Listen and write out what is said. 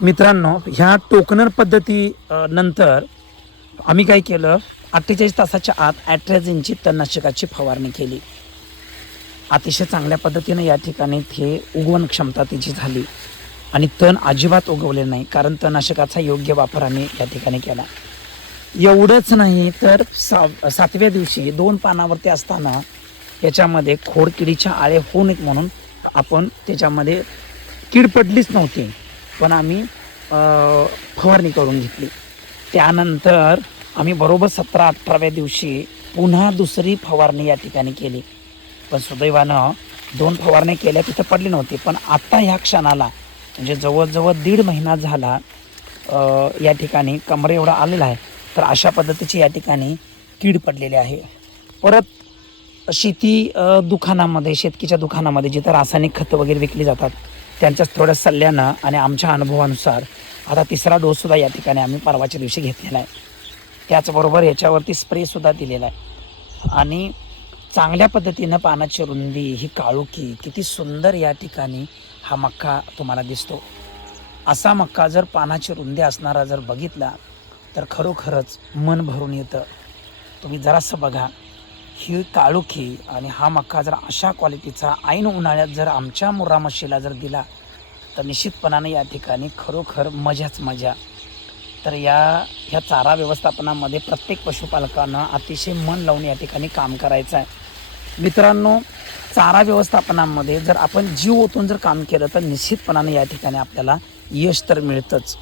मित्रांनो, ह्या टोकनर पद्धती नंतर आम्ही काय केलं, 48 तासाच्या आत ॲट्रेझिनची तणनाशकाची फवारणी केली. अतिशय चांगल्या पद्धतीने या ठिकाणी ते उगवण क्षमता तिची झाली आणि तण अजिबात उगवले नाही, कारण तणनाशकाचा योग्य वापर आम्ही या ठिकाणी केला. एवढंच नाही तर 7व्या दिवशी 2 पानावरती असताना याच्यामध्ये खोडकिडीच्या आळे होऊ नयेत म्हणून आपण त्याच्यामध्ये कीड पडलीच नव्हती, पण आम्ही फवारणी करून घेतली. त्यानंतर आम्ही बरोबर 17-18व्या दिवशी पुन्हा दुसरी फवारणी या ठिकाणी केली. पण सुदैवानं 2 फवारण्या केल्या तिथं पडली नव्हती. पण आत्ता ह्या क्षणाला म्हणजे जवळजवळ 1.5 महिना झाला या ठिकाणी कमरे एवढा आलेला आहे. तर अशा पद्धतीची या ठिकाणी कीड पडलेली आहे. परत शेती दुकानामध्ये, शेतकीच्या दुकानामध्ये जिथं रासायनिक खतं वगैरे विकली जातात त्यांच्याच थोड्या सल्ल्यानं आणि आमच्या अनुभवानुसार आता 3रा डोससुद्धा या ठिकाणी आम्ही परवाच्या दिवशी घेतलेला आहे. त्याचबरोबर याच्यावरती स्प्रेसुद्धा दिलेला आहे. आणि चांगल्या पद्धतीनं पानाची रुंदी, ही काळोखी किती सुंदर या ठिकाणी हा मक्का तुम्हाला दिसतो. असा मक्का जर पानाची रुंदी असणारा जर बघितला तर खरोखरच मन भरून येतं. तुम्ही जरासं बघा, ही काळोखी आणि हा मक्का जर अशा क्वालिटीचा ऐन उन्हाळ्यात जर आमच्या मुर्रा म्हशीला जर दिला तर निश्चितपणाने या ठिकाणी खरोखर मजाच मजा. तर ह्या चारा व्यवस्थापनामध्ये प्रत्येक पशुपालकानं अतिशय मन लावून या ठिकाणी काम करायचं आहे. मित्रांनो, चारा व्यवस्थापनामध्ये जर आपण जीव ओतून जर काम केलं तर निश्चितपणाने या ठिकाणी आपल्याला यश तर मिळतंच.